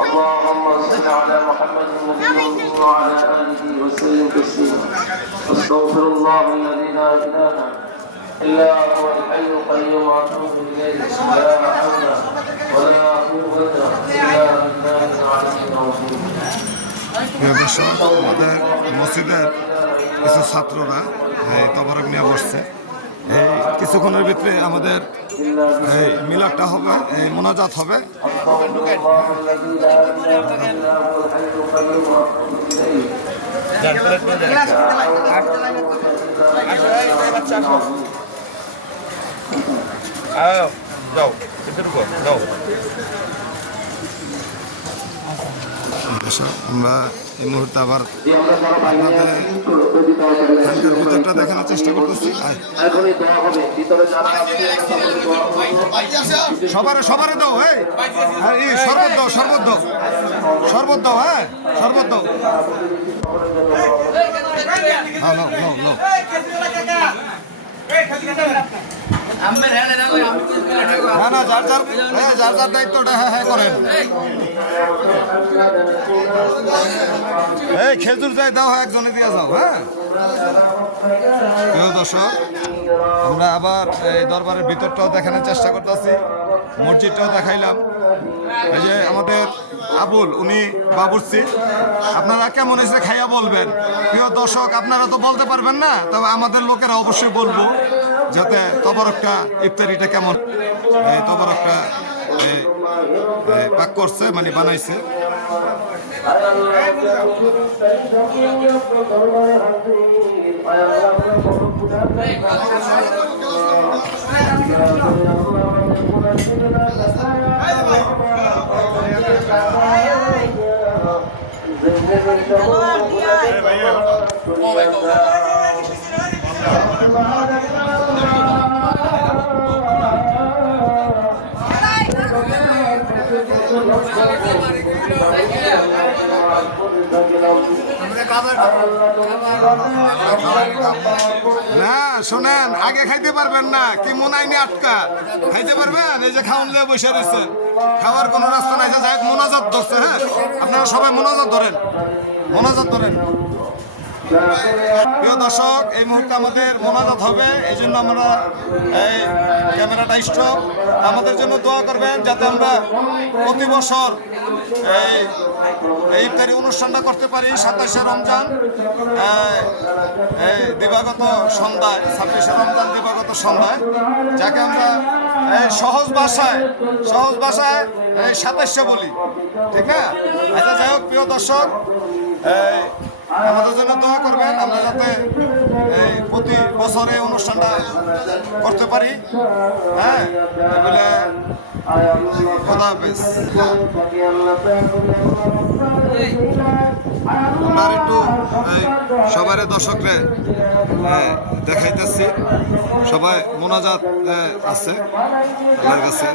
اللهم صل على محمد النبي وعلى آله وسلم تسليما. أستغفر الله الذي لا إله إلا هو الحي القيوم وأتوب إليه. لا حول ولا قوة إلا بالله العلي العظيم. আমাদের মসজিদের কিছু ছাত্ররা এই তবরক নিয়ে বসছে। এই কিছুক্ষণের ভিতরে আমাদের এই মিলাদটা হবে, এই মোনাজাত হবে। আমরা এই মুহূর্তে আবার আপনাদের ভিতরটা দেখানোর চেষ্টা করতেছি। সবারে দাও, হ্যাঁ শরবত দাও, শরবত দাও, শরবত দাও, হ্যাঁ শরবত দাও। না যার যার দায়িত্বটা হ্যাঁ করেন। এই খেজুর যাই দাও, হ্যাঁ একজনে দিয়ে যাও। হ্যাঁ প্রিয় দর্শক, আমরা আবার এই দরবারের ভিতরটাও দেখানোর চেষ্টা করতেছি, মসজিদটাও দেখাইলাম। এই যে আমাদের আবুল, উনি বাবুর্চি। আপনারা কেমন হয়েছে খাইয়া বলবেন। প্রিয় দর্শক, আপনারা তো বলতে পারবেন না, তবে আমাদের লোকেরা অবশ্যই বলবো যাতে তবরকটা ইফতারিটা কেমন। এই তবরকটা পাক করছে, মানে বানাইছে। না শোনেন, আগে খাইতে পারবেন না, কি মনে আইনি আটকা খাইতে পারবেন। এই যে খাওয়ান দিয়ে বসে রয়েছে, খাওয়ার কোনো রাস্তা নাই। যাই মোনাজাত ধরছে, হ্যাঁ আপনারা সবাই মোনাজাত ধরেন, মোনাজাত ধরেন। প্রিয় দর্শক, এই মুহূর্তে আমাদের মোনাজাত হবে, এই জন্য আমরা এই ক্যামেরাটা স্টপ। আমাদের জন্য দোয়া করবেন যাতে আমরা প্রতি বছর এই ইফতারি অনুষ্ঠানটা করতে পারি। 27শে রমজান এই দিবাগত সন্ধ্যায়, 26শে রমজান দিবাগত সন্ধ্যায়, যাকে আমরা এই সহজ ভাষায় 27শে বলি, ঠিক না? আচ্ছা যাই হোক, প্রিয় দর্শক, আমাদের জন্য দোয়া করবেন আমরা যাতে এই প্রতি বছরে অনুষ্ঠানটা করতে পারি। হ্যাঁ বলে খোদা হাফেজ। আমরা একটু সবার দর্শকরে দেখাইতেছি, সবাই মোনাজাত আছে আল্লাহর কাছে।